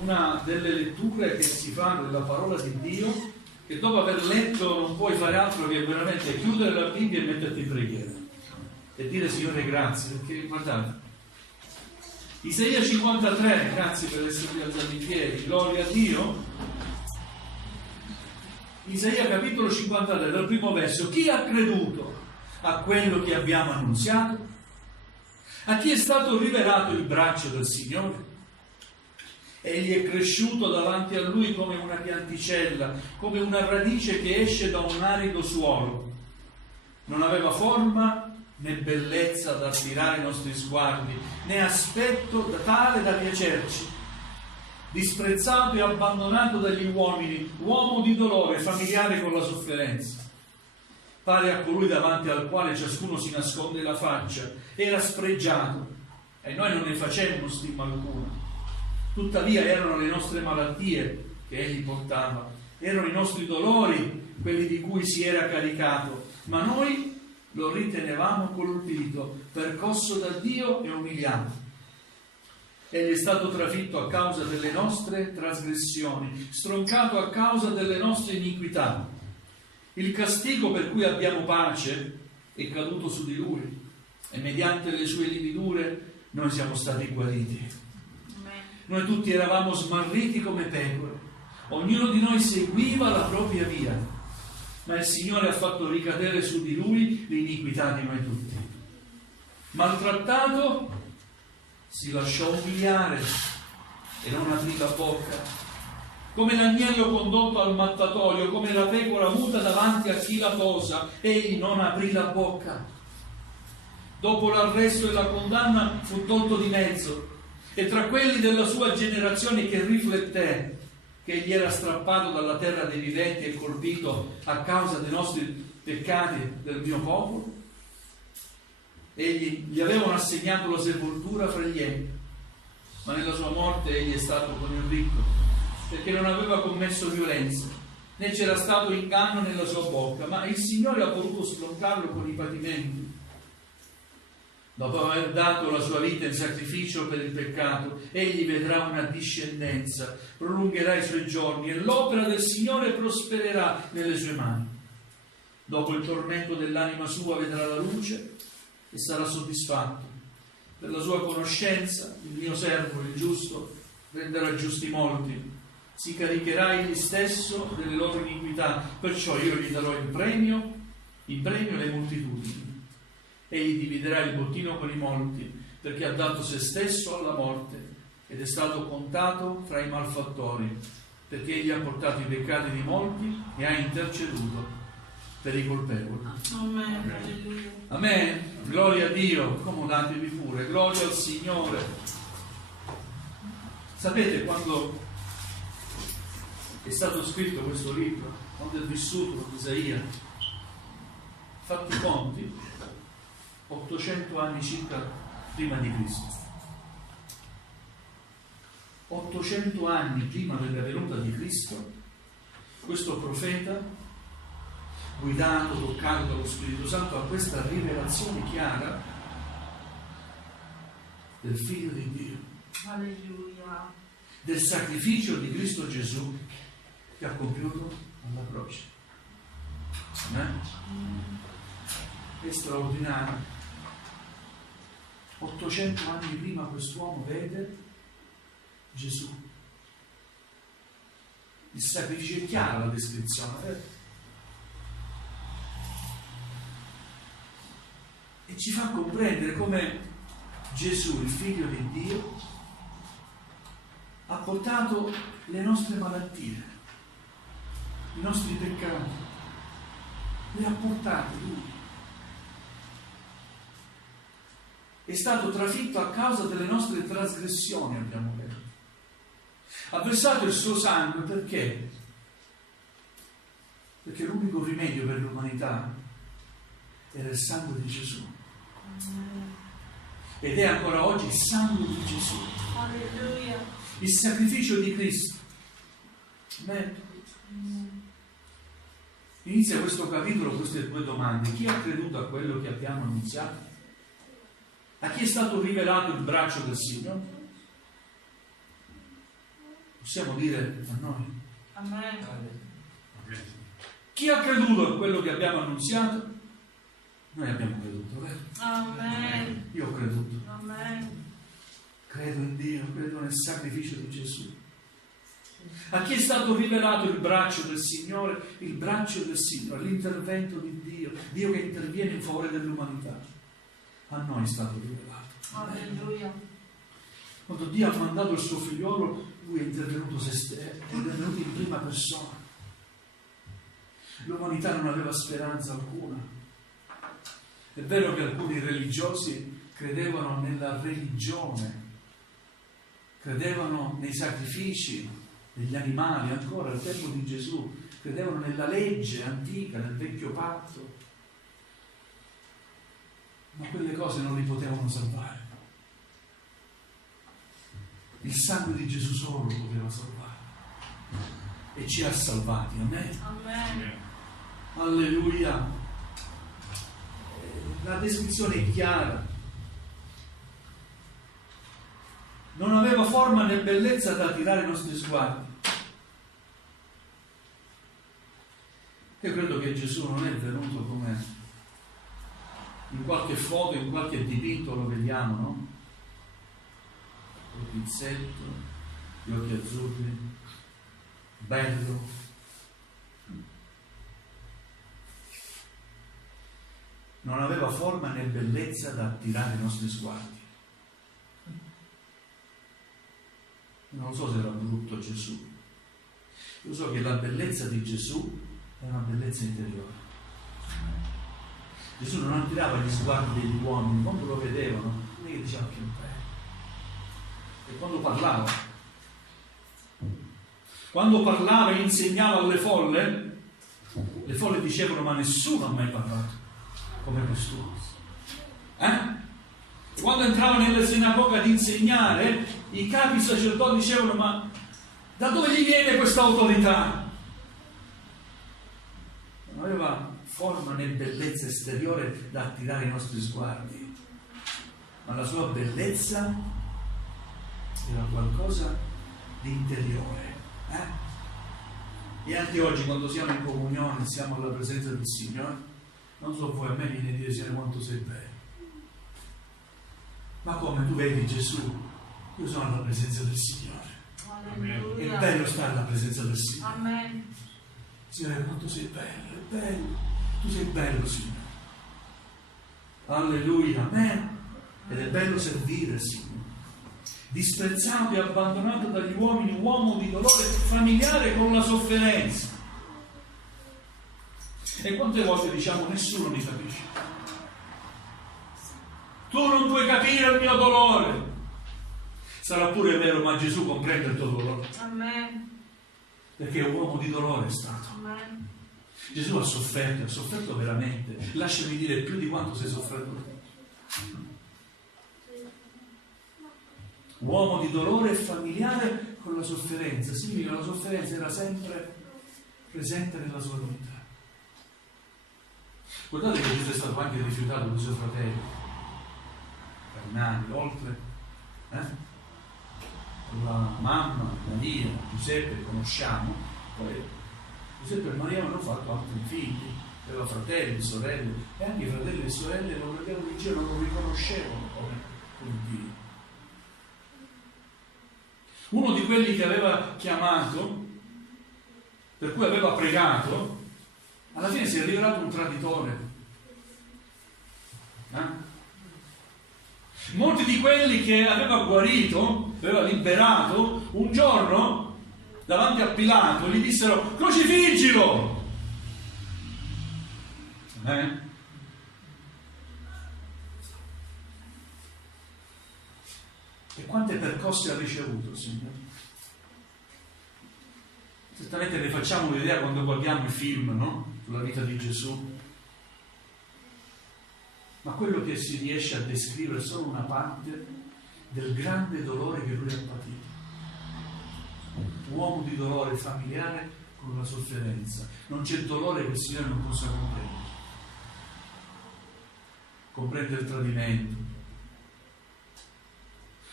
una delle letture che si fa della parola di Dio, che dopo aver letto non puoi fare altro che veramente chiudere la Bibbia e metterti in preghiera e dire Signore grazie, perché guardate, Isaia 53, grazie per esservi alzati in piedi, gloria a Dio. Isaia capitolo 53, dal primo verso: chi ha creduto a quello che abbiamo annunziato? A chi è stato rivelato il braccio del Signore? Egli è cresciuto davanti a lui come una pianticella, come una radice che esce da un arido suolo. Non aveva forma né bellezza da attirare i nostri sguardi, né aspetto tale da piacerci. Disprezzato e abbandonato dagli uomini, uomo di dolore, familiare con la sofferenza. Pare a colui davanti al quale ciascuno si nasconde la faccia. Era spregiato e noi non ne facemmo stima alcuna. Tuttavia erano le nostre malattie che egli portava, erano i nostri dolori quelli di cui si era caricato, ma noi lo ritenevamo colpito, percosso da Dio e umiliato. Egli è stato trafitto a causa delle nostre trasgressioni, stroncato a causa delle nostre iniquità. Il castigo per cui abbiamo pace è caduto su di lui e mediante le sue lividure noi siamo stati guariti. Noi tutti eravamo smarriti come pecore, ognuno di noi seguiva la propria via, ma il Signore ha fatto ricadere su di lui l'iniquità di noi tutti. Maltrattato, si lasciò umiliare e non aprì la bocca. Come l'agnello condotto al mattatoio, come la pecora muta davanti a chi la posa, egli non aprì la bocca. Dopo l'arresto e la condanna fu tolto di mezzo, e tra quelli della sua generazione che rifletté che egli era strappato dalla terra dei viventi e colpito a causa dei nostri peccati del mio popolo, gli avevano assegnato la sepoltura fra gli empi, ma nella sua morte egli è stato con il ricco, perché non aveva commesso violenza, né c'era stato inganno nella sua bocca, ma il Signore ha voluto stroncarlo con i patimenti. Dopo aver dato la sua vita in sacrificio per il peccato, egli vedrà una discendenza, prolungherà i suoi giorni e l'opera del Signore prospererà nelle sue mani. Dopo il tormento dell'anima sua vedrà la luce e sarà soddisfatto. Per la sua conoscenza, il mio servo, il giusto, renderà giusti molti. Si caricherà egli stesso delle loro iniquità, perciò io gli darò in premio le moltitudini. Egli dividerà il bottino con i molti, perché ha dato se stesso alla morte ed è stato contato fra i malfattori, perché egli ha portato i peccati di molti e ha interceduto per i colpevoli. Amen. Amen. Gloria a Dio. Accomodatevi pure. Gloria al Signore. Sapete, quando è stato scritto questo libro, quando è vissuto Isaia, fatti i conti, 800 anni circa prima di Cristo. 800 anni prima della venuta di Cristo, questo profeta, guidato, toccato dallo Spirito Santo, ha questa rivelazione chiara del Figlio di Dio. Alleluia. Del sacrificio di Cristo Gesù che ha compiuto alla croce. Amen? È straordinario. 800 anni prima quest'uomo vede Gesù. Il sacrificio è chiaro, la descrizione, e ci fa comprendere come Gesù, il Figlio di Dio, ha portato le nostre malattie, i nostri peccati, li ha portati Lui. È stato trafitto a causa delle nostre trasgressioni, abbiamo detto. Ha versato il suo sangue perché? Perché l'unico rimedio per l'umanità era il sangue di Gesù. Ed è ancora oggi il sangue di Gesù. Alleluia. Il sacrificio di Cristo. Amen. Inizia questo capitolo con queste due domande. Chi ha creduto a quello che abbiamo annunziato? A chi è stato rivelato il braccio del Signore? Possiamo dire a noi. Amen. Chi ha creduto a quello che abbiamo annunziato? Noi abbiamo creduto, vero? Amen. Io ho creduto. Amen. Credo in Dio, credo nel sacrificio di Gesù. A chi è stato rivelato il braccio del Signore? Il braccio del Signore, l'intervento di Dio, Dio che interviene in favore dell'umanità. A noi è stato rivelato. Alleluia. Quando Dio ha mandato il suo figliolo, lui è intervenuto è intervenuto in prima persona. L'umanità non aveva speranza alcuna. È vero che alcuni religiosi credevano nella religione, credevano nei sacrifici degli animali, ancora al tempo di Gesù, credevano nella legge antica, nel vecchio patto, ma quelle cose non li potevano salvare. Il sangue di Gesù solo lo poteva salvare e ci ha salvati. Amen. Amen. Alleluia. La descrizione è chiara. Non aveva forma né bellezza da attirare i nostri sguardi. Io credo che Gesù non è venuto come in qualche foto, in qualche dipinto lo vediamo, no? Il pizzetto, gli occhi azzurri, bello. Non aveva forma né bellezza da attirare i nostri sguardi. Non lo so se era brutto Gesù. Io so che la bellezza di Gesù è una bellezza interiore. Gesù non attirava gli sguardi degli uomini, quando lo vedevano, non è che diceva che bello. E quando parlava e insegnava alle folle, le folle dicevano: ma nessuno ha mai parlato come quest'uomo. Quando entrava nelle sinagoghe ad insegnare, i capi sacerdoti dicevano: ma da dove gli viene questa autorità? Non aveva forma né bellezza esteriore da attirare i nostri sguardi, ma la sua bellezza era qualcosa di interiore. E anche oggi, quando siamo in comunione, siamo alla presenza del Signore, non so voi, a me viene a dire: Signore, quanto sei bello. Ma come, tu vedi Gesù? Io sono alla presenza del Signore. Alleluia. È bello stare alla presenza del Signore. Amen. Signore, quanto sei bello, è bello. Tu sei bello, Signore. Alleluia, amen. Ed è bello servire il Signore. Disprezzato e abbandonato dagli uomini, uomo di dolore, familiare con la sofferenza. E quante volte diciamo: nessuno mi capisce. Tu non puoi capire il mio dolore. Sarà pure vero, ma Gesù comprende il tuo dolore. Amen. Perché è un uomo di dolore è stato. Amen. Gesù ha sofferto veramente. Lasciami dire, più di quanto sei sofferto tu. Uomo di dolore e familiare con la sofferenza. Significa che la sofferenza era sempre presente nella sua vita. Guardate che Gesù è stato anche rifiutato dai suoi fratelli carnali, oltre la mamma, Maria, Giuseppe, conosciamo. Poi Giuseppe e Maria hanno fatto altri figli, aveva fratelli, sorelle, e anche i fratelli e sorelle lo vedevano in giro, non lo riconoscevano come Dio. Uno di quelli che aveva chiamato, per cui aveva pregato, alla fine si è rivelato un traditore. Molti di quelli che aveva guarito, aveva liberato, un giorno davanti a Pilato gli dissero: crocifiggilo! E quante percosse ha ricevuto, Signore? Certamente ne facciamo un'idea quando guardiamo i film, no? Sulla vita di Gesù. Ma quello che si riesce a descrivere è solo una parte del grande dolore che lui ha patito. Uomo di dolore familiare con la sofferenza. Non c'è dolore che il Signore non possa comprendere. Comprende il tradimento,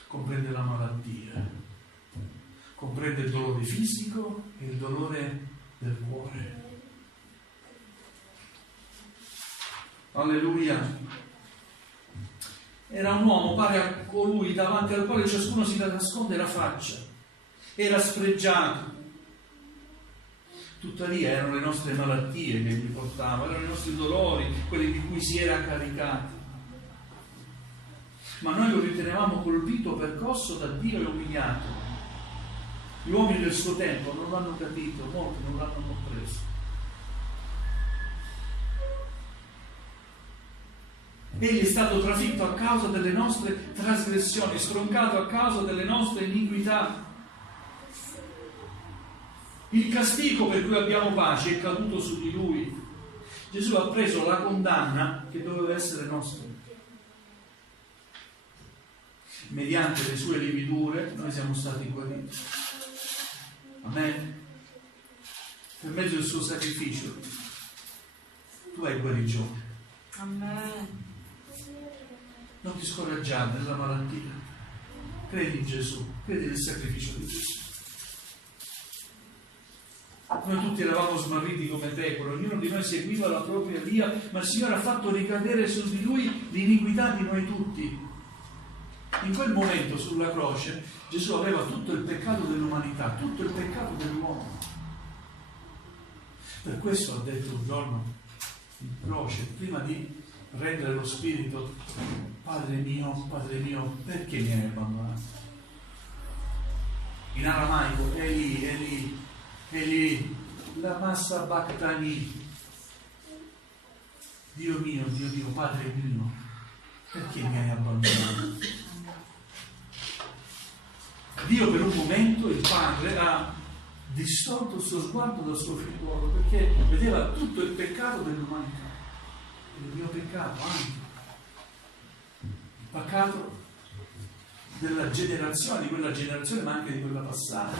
comprende la malattia, comprende il dolore fisico e il dolore del cuore. Alleluia. Era un uomo pare a colui davanti al quale ciascuno si nasconde la faccia. Era sfregiato. Tuttavia erano le nostre malattie che egli portava, erano i nostri dolori, quelli di cui si era caricato. Ma noi lo ritenevamo colpito, percosso da Dio e umiliato. Gli uomini del suo tempo non l'hanno capito, molti non l'hanno compreso. Egli è stato trafitto a causa delle nostre trasgressioni, stroncato a causa delle nostre iniquità. Il castigo per cui abbiamo pace è caduto su di lui. Gesù ha preso la condanna che doveva essere nostra. Mediante le sue lividure noi siamo stati guariti. Amen. Per mezzo del suo sacrificio tu hai guarigione. Amen. Non ti scoraggiare nella malattia. Credi in Gesù, credi nel sacrificio di Gesù. Noi tutti eravamo smarriti come pecore, ognuno di noi seguiva la propria via, ma il Signore ha fatto ricadere su di Lui l'iniquità di noi tutti. In quel momento sulla croce Gesù aveva tutto il peccato dell'umanità, tutto il peccato dell'uomo. Per questo ha detto un giorno in croce, prima di rendere lo spirito: Padre mio, perché mi hai abbandonato? In aramaico, Eli, la massa bactani. Dio mio, Padre mio, perché mi hai abbandonato? Dio per un momento, il Padre, ha distolto il suo sguardo dal suo figliuolo, perché vedeva tutto il peccato dell'umanità. Il mio peccato anche, il peccato della generazione, di quella generazione ma anche di quella passata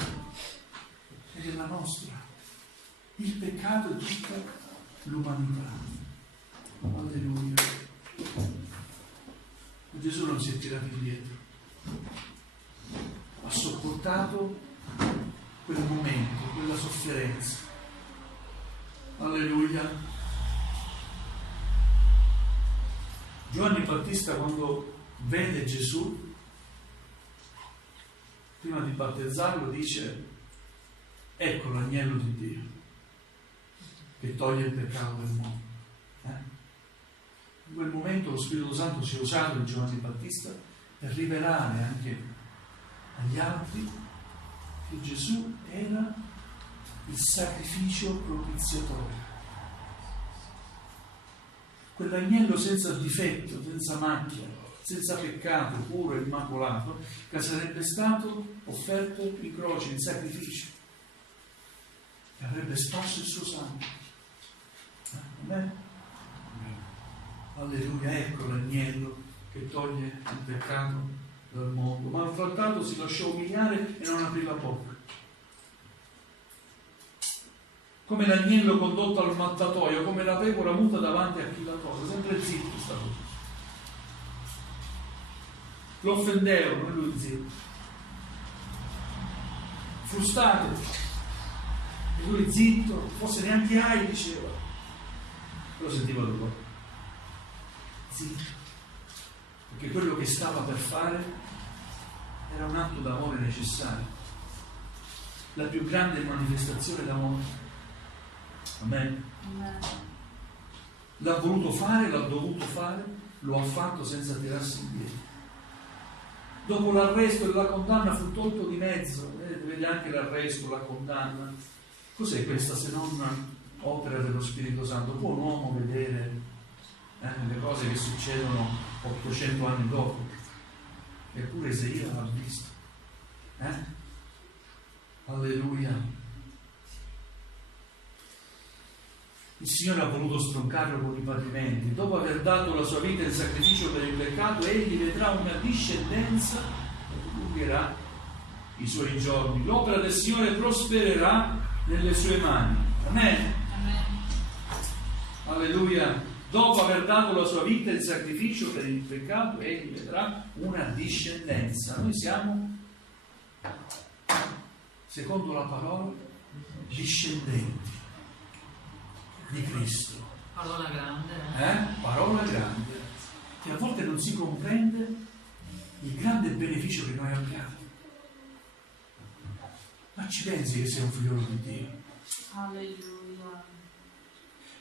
e della nostra. Il peccato di tutta l'umanità. Alleluia. Ma Gesù non si è tirato indietro, ha sopportato quel momento, quella sofferenza. Alleluia. Giovanni Battista, quando vede Gesù, prima di battezzarlo, dice: ecco l'agnello di Dio che toglie il peccato del mondo. In quel momento lo Spirito Santo si è usato in Giovanni Battista per rivelare anche agli altri che Gesù era il sacrificio propiziatorio. Quell'agnello senza difetto, senza macchia, senza peccato, puro e immacolato, che sarebbe stato offerto in croce, in sacrificio, e avrebbe sparso il suo sangue. Amen. Alleluia, ecco l'agnello che toglie il peccato dal mondo. Maltrattato, si lasciò umiliare e non aprì la bocca. Come l'agnello condotto al mattatoio, come la pecora muta davanti a chi la tosa, sempre zitto stato. Lo offendevano e lui zitto. Frustato e lui zitto, forse neanche hai, diceva. Lo sentiva dopo. Zitto. Perché quello che stava per fare era un atto d'amore necessario, la più grande manifestazione d'amore. Amen. L'ha voluto fare, l'ha dovuto fare, lo ha fatto senza tirarsi indietro. Dopo l'arresto e la condanna fu tolto di mezzo. Vede anche l'arresto, la condanna. Cos'è questa se non opera dello Spirito Santo? Può un uomo vedere le cose che succedono 800 anni dopo? Eppure Isaia l'ha visto. Alleluia. Il Signore ha voluto stroncarlo con i patimenti. Dopo aver dato la sua vita in sacrificio per il peccato, egli vedrà una discendenza e allungherà i suoi giorni. L'opera del Signore prospererà nelle sue mani. Amen. Amen. Alleluia. Dopo aver dato la sua vita in sacrificio per il peccato, egli vedrà una discendenza. Noi siamo secondo la parola, discendenti di Cristo. Parola grande. Parola grande, che a volte non si comprende il grande beneficio che noi abbiamo. Ma ci pensi che sei un figliolo di Dio? Alleluia.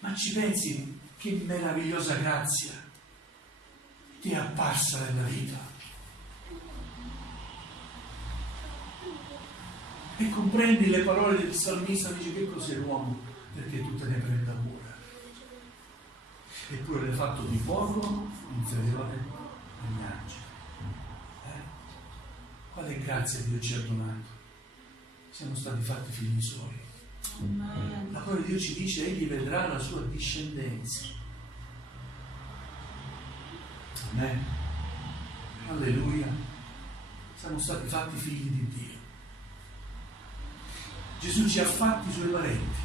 Ma ci pensi che meravigliosa grazia ti è apparsa nella vita? E comprendi le parole del salmista, dice: che cos'è l'uomo perché tu te ne prenda cura? Eppure l'hai fatto di poco inferiore agli angeli. Quale grazia Dio ci ha donato? Siamo stati fatti figli suoi. Amen. La parola di Dio ci dice: egli vedrà la sua discendenza. Amen. Alleluia. Siamo stati fatti figli di Dio. Gesù ci ha fatti i suoi parenti.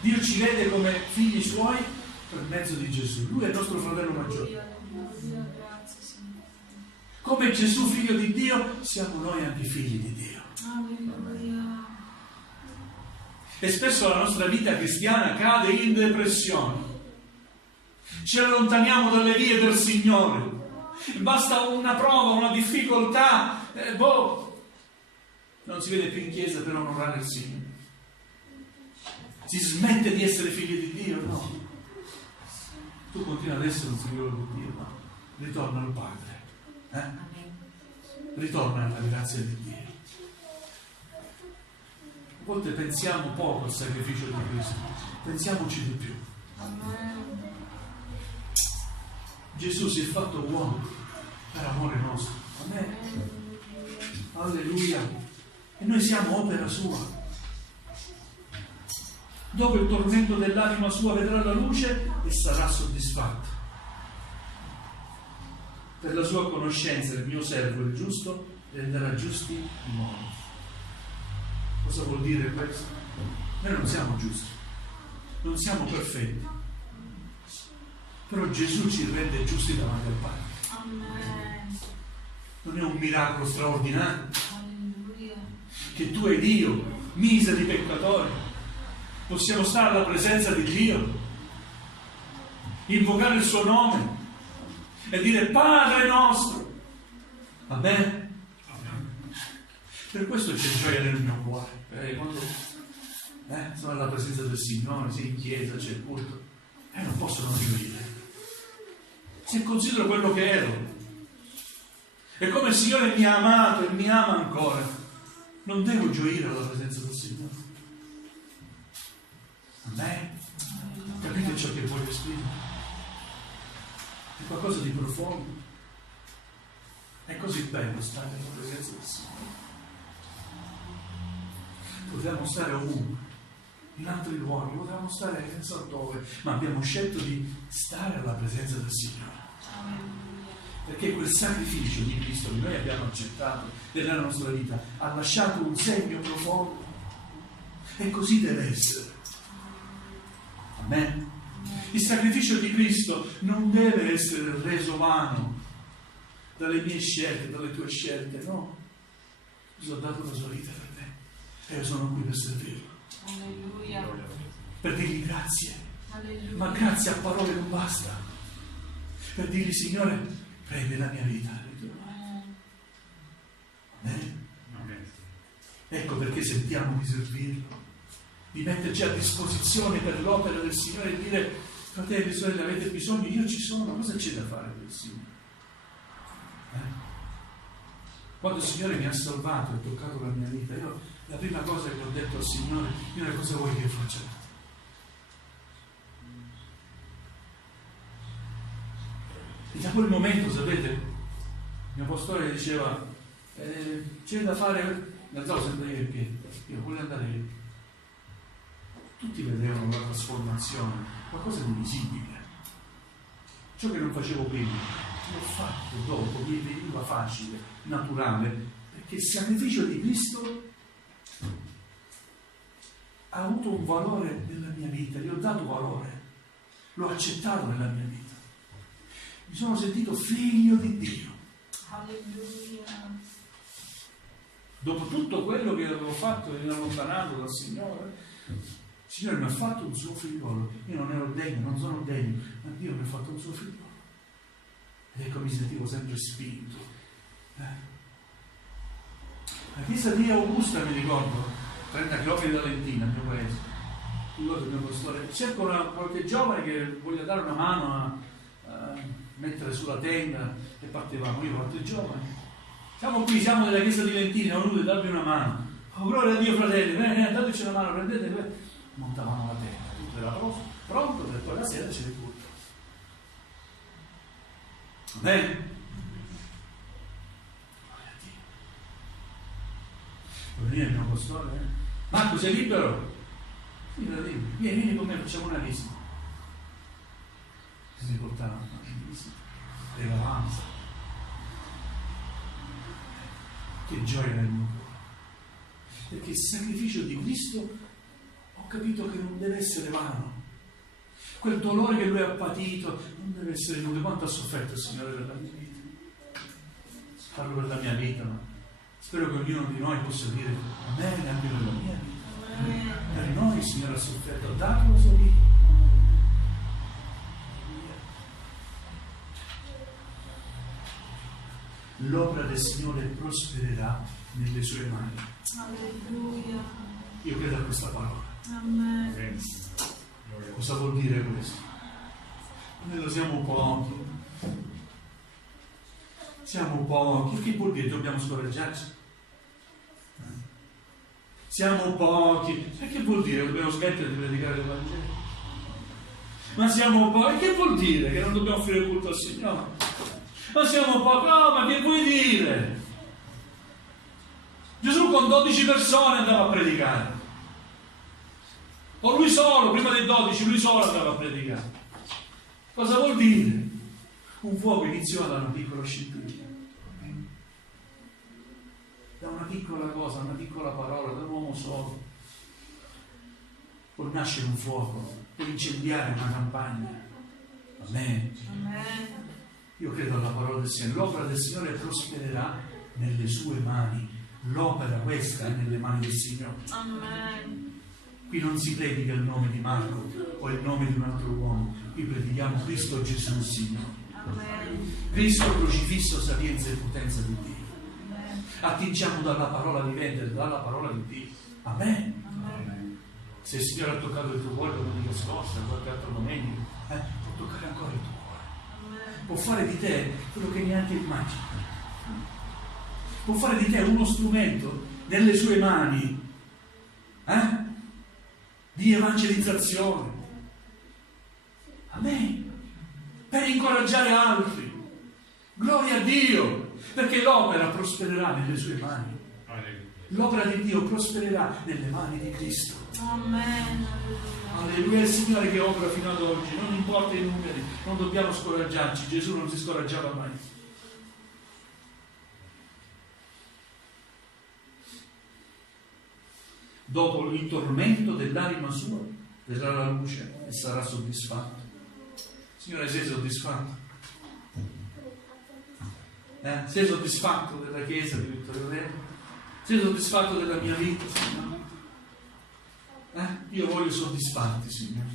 Dio ci vede come figli suoi per mezzo di Gesù. Lui è il nostro fratello maggiore. Alleluia. Grazie, Signore. Come Gesù figlio di Dio, siamo noi anche figli di Dio. Alleluia. E spesso la nostra vita cristiana cade in depressione. Ci allontaniamo dalle vie del Signore. Basta una prova, una difficoltà, non si vede più in chiesa per onorare il Signore. Si smette di essere figli di Dio? No. Tu continui ad essere un figlio di Dio, no. Ritorna al Padre. Amen. Ritorna alla grazia di Dio. A volte pensiamo poco al sacrificio di Cristo, pensiamoci di più. Amen. Gesù si è fatto uomo per amore nostro. Amen. Alleluia. E noi siamo opera sua. Dopo il tormento dell'anima sua vedrà la luce e sarà soddisfatto. Per la sua conoscenza il mio servo, il giusto, renderà giusti i morti. Cosa vuol dire questo? Noi non siamo giusti, non siamo perfetti, però Gesù ci rende giusti davanti al Padre. Amen. Non è un miracolo straordinario Alleluia. che tu ed io, miseri peccatori, possiamo stare alla presenza di Dio, invocare il suo nome e dire: Padre nostro. Amen. Per questo c'è gioia nel mio cuore. Quando sono alla presenza del Signore, sei in chiesa, c'è il culto, non posso non gioire. Se considero quello che ero e come il Signore mi ha amato e mi ama ancora, non devo gioire alla presenza del Signore. Amen. Capite ciò che voglio esprimere? È qualcosa di profondo. È così bello stare nella presenza del Signore. Potevamo stare ovunque, in altri luoghi, potevamo stare non so dove, ma abbiamo scelto di stare alla presenza del Signore. Perché quel sacrificio di Cristo che noi abbiamo accettato nella nostra vita ha lasciato un segno profondo. E così deve essere. Amen. Il sacrificio di Cristo non deve essere reso vano dalle mie scelte, dalle tue scelte, no. Gesù ha dato la sua vita per te e io sono qui per servirlo. Alleluia. Per dirgli grazie. Alleluia. Ma grazie a parole non basta. Per dirgli: Signore, prendi la mia vita. Amen. Ecco perché sentiamo di servirlo, di metterci a disposizione per l'opera del Signore e dire: fratelli e sorelle, avete bisogno? Io ci sono, cosa c'è da fare per il Signore? Quando il Signore mi ha salvato e toccato la mia vita, io la prima cosa che ho detto al Signore: Signore, cosa vuoi che io faccia? E da quel momento, sapete, il mio pastore diceva: c'è da fare, mi alzavo sempre io in piedi, io voglio andare io. Tutti vedevano la trasformazione, qualcosa di visibile. Ciò che non facevo prima, l'ho fatto dopo, mi veniva facile, naturale, perché il sacrificio di Cristo ha avuto un valore nella mia vita, gli ho dato valore, l'ho accettato nella mia vita. Mi sono sentito figlio di Dio. Alleluia. Dopo tutto quello che avevo fatto e allontanato dal Signore, il Signore mi ha fatto un suo figliolo. Io non ero degno, non sono degno, ma Dio mi ha fatto un suo figliolo. Ed ecco, mi sentivo sempre spinto. La chiesa di Augusta, mi ricordo, 30 km da Lentina, il mio paese. Ricordo il mio pastore. Cerco qualche giovane che voglia dare una mano a mettere sulla tenda e partevamo. Io porto i giovani. Siamo qui, siamo nella chiesa di Lentina, ho voluto darvi una mano. Oh, gloria a Dio, fratelli, dateci una mano, prendete. Montavamo la tenda, tutto era pronto per poi la sera c'è il culto. Bene? Vieni il mio pastore, Marco, sei libero? Sì, vieni con me, facciamo una visita. Si portava una visita, regalanza. Che gioia nel mio cuore. Perché il sacrificio di Cristo ho capito che non deve essere vano. Quel dolore che lui ha patito non deve essere inutile. Quanto ha sofferto il Signore per la mia vita? Parlo per la mia vita, ma spero che ognuno di noi possa dire amen anche per la mia vita. Per noi il Signore ha sofferto, ha dato la sua vita. L'opera del Signore prospererà nelle sue mani. Alleluia. Io credo a questa parola. Amen. Cosa vuol dire questo? Noi lo siamo pochi. Siamo pochi. Che vuol dire? Dobbiamo scoraggiarci? Siamo pochi. E che vuol dire? Dobbiamo smettere di predicare il Vangelo? Ma siamo pochi. Che vuol dire? Che non dobbiamo offrire culto al Signore? Ma siamo pochi. No, ma che vuoi dire? Gesù con 12 persone andava a predicare. O lui solo, prima dei 12, lui solo andava a predicare. Cosa vuol dire? Un fuoco iniziò da una piccola scintilla. Da una piccola cosa, una piccola parola, da un uomo solo. Può nascere un fuoco, può incendiare una campagna. Amen. Amen. Io credo alla parola del Signore. L'opera del Signore prospererà nelle sue mani. L'opera questa è nelle mani del Signore. Amen. Qui non si predica il nome di Marco o il nome di un altro uomo. Qui predichiamo Cristo Gesù, Signore. Amen. Cristo crocifisso, sapienza e potenza di Dio. Amen. Attingiamo dalla parola vivente, dalla parola di Dio. Amen. Amen. Se il Signore ha toccato il tuo cuore domenica scorsa, qualche altra domenica, può toccare ancora il tuo cuore. Amen. Può fare di te quello che neanche immagini. Può fare di te uno strumento nelle sue mani di evangelizzazione. Amen. Per incoraggiare altri. Gloria a Dio, perché l'opera prospererà nelle sue mani. L'opera di Dio prospererà nelle mani di Cristo. Amen. Alleluia, il Signore che opera fino ad oggi, non importa i numeri, non dobbiamo scoraggiarci. Gesù non si scoraggiava mai. Dopo il tormento dell'anima sua, vedrà la luce e sarà soddisfatto. Signore, sei soddisfatto? Sei soddisfatto della Chiesa di Vittorio Re? Sei soddisfatto della mia vita, Signore? Io voglio soddisfarti, Signore.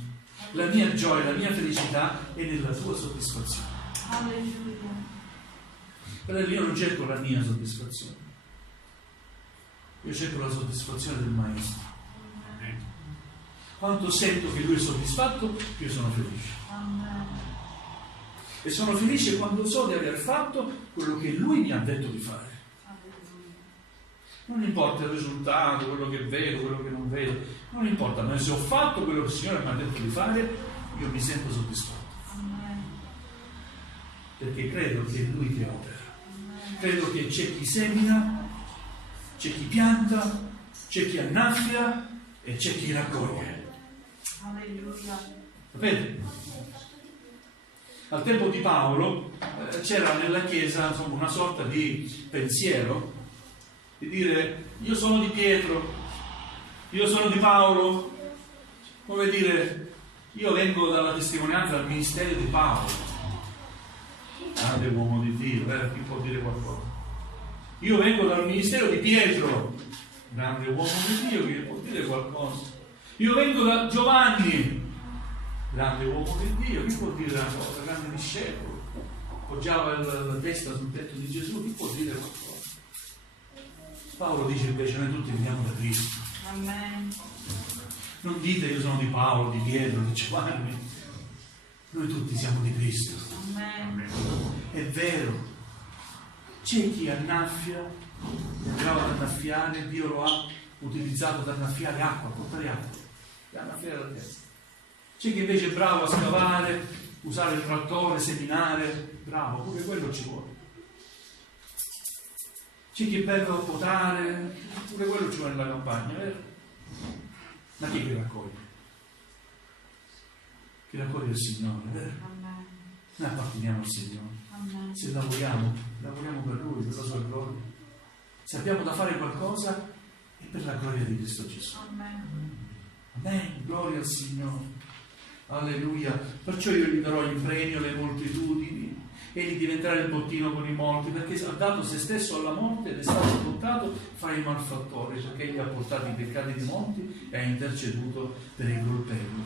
La mia gioia, la mia felicità è nella tua soddisfazione. Alleluia. Fratello, io non cerco la mia soddisfazione. Io cerco la soddisfazione del Maestro. Quando sento che Lui è soddisfatto, io sono felice. Amen. E sono felice quando so di aver fatto quello che Lui mi ha detto di fare. Non importa il risultato, quello che vedo, quello che non vedo, non importa, ma se ho fatto quello che il Signore mi ha detto di fare, io mi sento soddisfatto. Amen. Perché credo che è Lui che opera. Credo che c'è chi semina, c'è chi pianta, c'è chi annaffia e c'è chi raccoglie. Alleluia. Sapete? Al tempo di Paolo c'era nella Chiesa insomma, una sorta di pensiero di dire io sono di Pietro, io sono di Paolo, come dire io vengo dalla testimonianza del ministero di Paolo. Grande uomo di Dio, chi può dire qualcosa? Io vengo dal ministero di Pietro, grande uomo di Dio, che può dire qualcosa. Io vengo da Giovanni, grande uomo di Dio, chi può dire una cosa? Grande discepolo, appoggiava la testa sul petto di Gesù, chi può dire qualcosa? Paolo dice invece noi tutti veniamo da Cristo. Amen. Non dite io sono di Paolo, di Pietro, di Giovanni, noi tutti siamo di Cristo. Amen. È vero, c'è chi annaffia, bravo ad annaffiare, Dio lo ha utilizzato ad annaffiare acqua, portare acqua, e annaffiare la testa. C'è chi invece è bravo a scavare, usare il trattore, seminare, bravo, pure quello ci vuole. C'è chi è bello a potare, pure quello ci vuole nella campagna, vero? Ma chi è che raccoglie? Chi raccoglie il Signore, vero? Amen. Noi apparteniamo al Signore. Amen. Se lavoriamo per Lui, per la sua gloria. Se abbiamo da fare qualcosa, è per la gloria di Cristo Gesù. Amen. Amen, gloria al Signore. Alleluia. Perciò io gli darò in premio le moltitudini, egli diventerà il bottino con i molti, perché ha dato se stesso alla morte ed è stato contato fra i malfattori, perché egli ha portato i peccati di molti e ha interceduto per i colpevoli.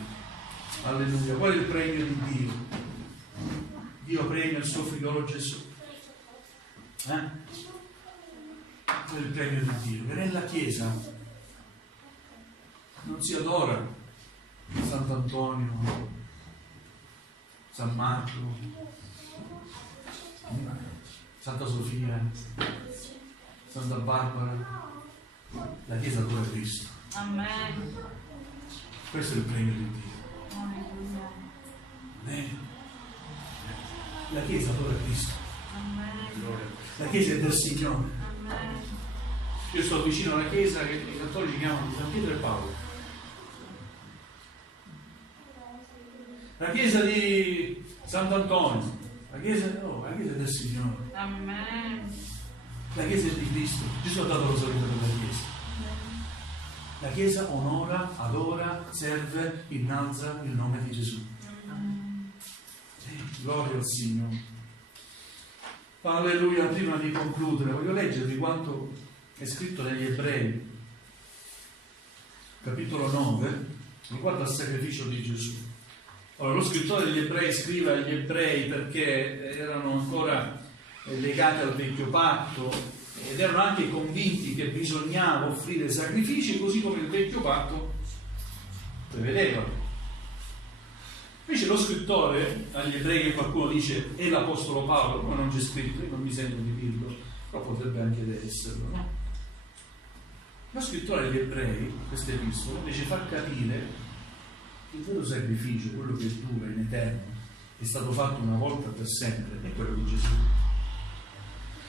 Alleluia. Qual è il premio di Dio? Dio premia il suo figliolo Gesù. Qual è il premio di Dio? Che nella Chiesa non si adora Sant'Antonio, San Marco, Santa Sofia, Santa Barbara. La Chiesa adora Cristo. Amen. Questo è il premio di Dio. Alleluia. Amen. La Chiesa adora Cristo. Amen. La Chiesa è del Signore. Amen. Io sto vicino alla Chiesa che i cattolici chiamano San Pietro e Paolo. La Chiesa di Sant'Antonio. La Chiesa è del Signore. Amen. La Chiesa è di Cristo. Gesù ha dato lo saluto per la Chiesa. La Chiesa onora, adora, serve, innalza il nome di Gesù. Gloria al Signore. Alleluia. Prima di concludere voglio leggervi quanto è scritto negli Ebrei, capitolo 9, riguardo al sacrificio di Gesù. Allora, lo scrittore degli Ebrei scrive agli Ebrei perché erano ancora legati al vecchio patto ed erano anche convinti che bisognava offrire sacrifici così come il vecchio patto prevedeva. Invece lo scrittore agli Ebrei, che qualcuno dice è l'Apostolo Paolo, come non c'è scritto, io non mi sento di dirlo, però potrebbe anche esserlo, no? Lo scrittore agli Ebrei, questa epistola, invece fa capire il vero sacrificio, quello che dura in eterno, è stato fatto una volta per sempre, è quello di Gesù.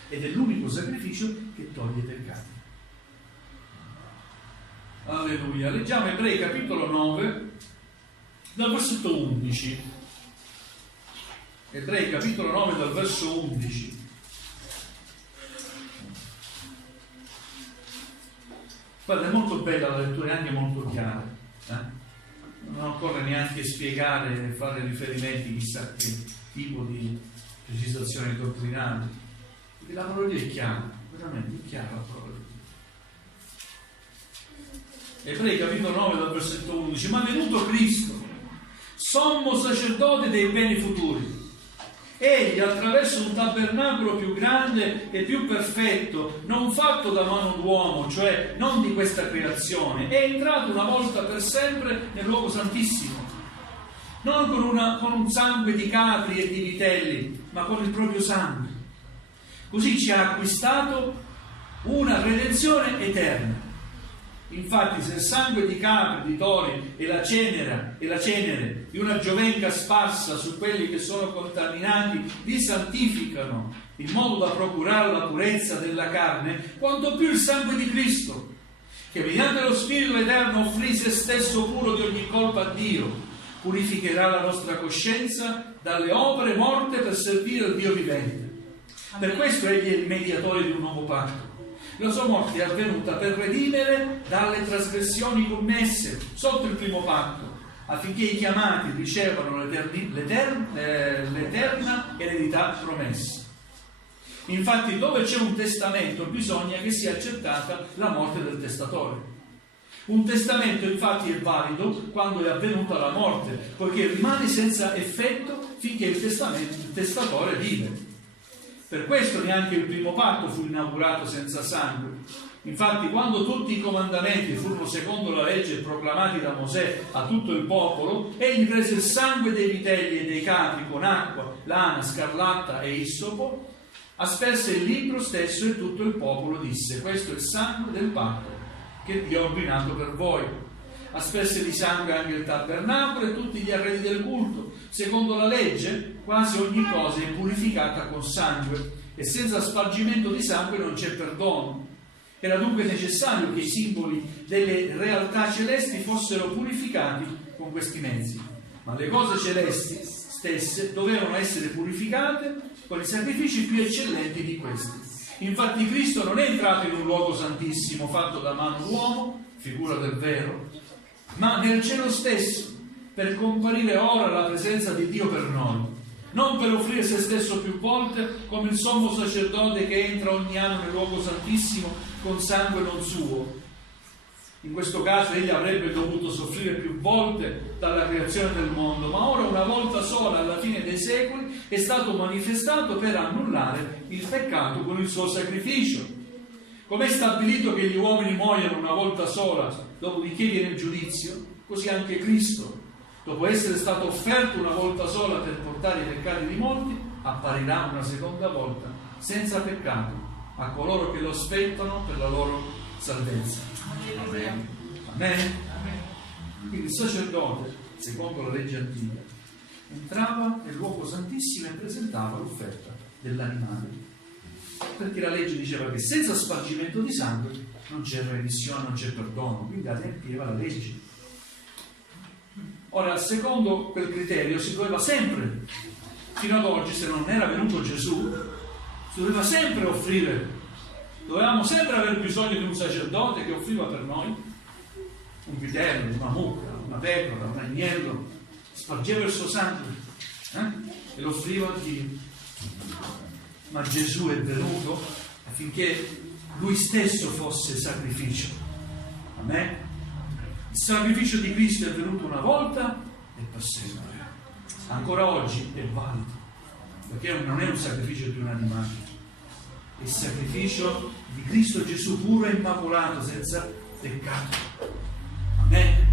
Ed è l'unico sacrificio che toglie i peccati. Alleluia. Leggiamo Ebrei capitolo 9, dal versetto 11. Ebrei capitolo 9 dal verso 11. Guarda, è molto bella la lettura, è anche molto chiara. Non occorre neanche spiegare e fare riferimenti chissà che tipo di precisazioni dottrinali, perché la parola di Dio è chiara, veramente è chiara la parola di Dio. Ebrei capitolo 9 dal versetto 11. Ma venuto Cristo, sommo sacerdote dei beni futuri, egli attraverso un tabernacolo più grande e più perfetto, non fatto da mano d'uomo, cioè non di questa creazione, è entrato una volta per sempre nel luogo santissimo, non con un sangue di capri e di vitelli, ma con il proprio sangue. Così ci ha acquistato una redenzione eterna. Infatti, se il sangue di capri, di tori e la cenere di una giovenca sparsa su quelli che sono contaminati li santificano in modo da procurare la purezza della carne, quanto più il sangue di Cristo, che mediante lo Spirito Eterno offrì se stesso puro di ogni colpa a Dio, purificherà la nostra coscienza dalle opere morte per servire il Dio vivente. Per questo egli è il mediatore di un nuovo patto. La sua morte è avvenuta per redimere dalle trasgressioni commesse sotto il primo patto, affinché i chiamati ricevano l'eterna eredità promessa. Infatti, dove c'è un testamento bisogna che sia accertata la morte del testatore. Un testamento infatti è valido quando è avvenuta la morte, poiché rimane senza effetto finché il testatore vive. Per questo neanche il primo patto fu inaugurato senza sangue. Infatti, quando tutti i comandamenti furono secondo la legge proclamati da Mosè a tutto il popolo, egli prese il sangue dei vitelli e dei capri con acqua, lana, scarlatta e issopo, asperse il libro stesso e tutto il popolo disse: questo è il sangue del patto che Dio ha ordinato per voi. Asperse di sangue anche il tabernacolo e tutti gli arredi del culto. Secondo la legge, quasi ogni cosa è purificata con sangue, e senza spargimento di sangue non c'è perdono. Era dunque necessario che i simboli delle realtà celesti fossero purificati con questi mezzi. Ma le cose celesti stesse dovevano essere purificate con i sacrifici più eccellenti di questi. Infatti Cristo non è entrato in un luogo santissimo fatto da mano d'uomo, figura del vero, ma nel cielo stesso, per comparire ora alla presenza di Dio per noi, non per offrire se stesso più volte come il sommo sacerdote che entra ogni anno nel luogo santissimo con sangue non suo. In questo caso egli avrebbe dovuto soffrire più volte dalla creazione del mondo, ma ora una volta sola alla fine dei secoli è stato manifestato per annullare il peccato con il suo sacrificio. Come è stabilito che gli uomini muoiono una volta sola, dopodiché viene il giudizio, così anche Cristo, dopo essere stato offerto una volta sola per portare i peccati di molti, apparirà una seconda volta senza peccato a coloro che lo aspettano per la loro salvezza. Amen. Amen. Quindi il sacerdote, secondo la legge antica, entrava nel luogo santissimo e presentava l'offerta dell'animale, perché la legge diceva che senza spargimento di sangue non c'è remissione, non c'è perdono, quindi adempieva la legge. Ora, secondo quel criterio si doveva sempre, fino ad oggi, se non era venuto Gesù, si doveva sempre offrire. Dovevamo sempre aver bisogno di un sacerdote che offriva per noi un vitello, una mucca, una pecora, un agnello, spargeva il suo sangue e lo offriva a Dio. Ma Gesù è venuto affinché Lui stesso fosse sacrificio. Amen? Il sacrificio di Cristo è venuto una volta e per sempre. Ancora oggi è valido, perché non è un sacrificio di un animale. Il sacrificio di Cristo Gesù puro e immacolato, senza peccato. Amen.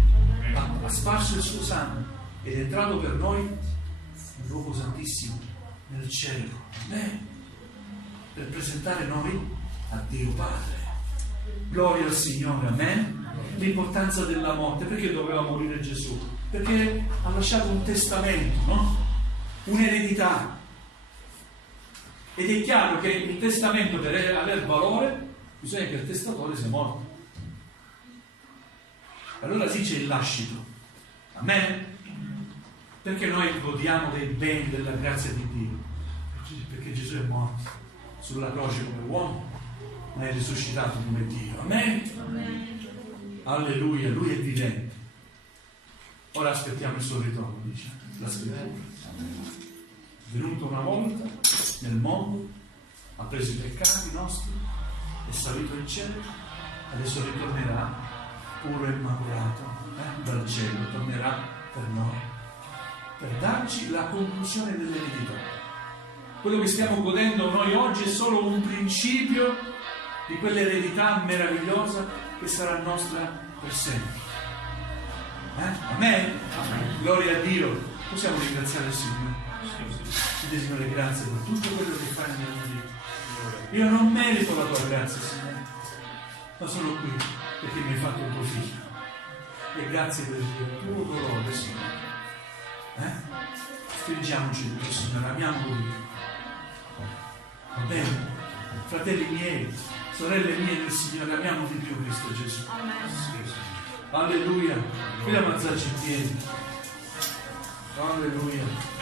Ha sparso il suo sangue ed è entrato per noi nel luogo santissimo, nel cielo. Amen. Per presentare noi a Dio Padre. Gloria al Signore. Amen. L'importanza della morte. Perché doveva morire Gesù? Perché ha lasciato un testamento, no? Un'eredità. Ed è chiaro che il testamento, per aver valore, bisogna che il testatore sia morto. Allora sì, c'è il lascito. Amen? Perché noi godiamo dei beni, della grazia di Dio? Perché Gesù è morto sulla croce come uomo, ma è risuscitato come Dio. Amen? Alleluia, Lui è vivente. Ora aspettiamo il suo ritorno, dice la scrittura. È venuto una volta nel mondo, ha preso i peccati nostri, è salito in cielo, adesso ritornerà puro e immacolato dal cielo, tornerà per noi, per darci la conclusione dell'eredità. Quello che stiamo godendo noi oggi è solo un principio di quell'eredità meravigliosa che sarà nostra per sempre. Amen? Amen. Gloria a Dio. Possiamo ringraziare il Signore. Signore, grazie per tutto quello che fai nella mia vita. Io non merito la tua grazia, Signore, ma sono qui perché mi hai fatto il tuo figlio. E grazie per il tuo dolore, Signore. Stringiamoci di Dio, Signore, amiamo Lui. Va bene? Fratelli miei, sorelle mie del Signore, amiamo di più Cristo Gesù. Alleluia. Vogliamo alzarci in piedi. Alleluia.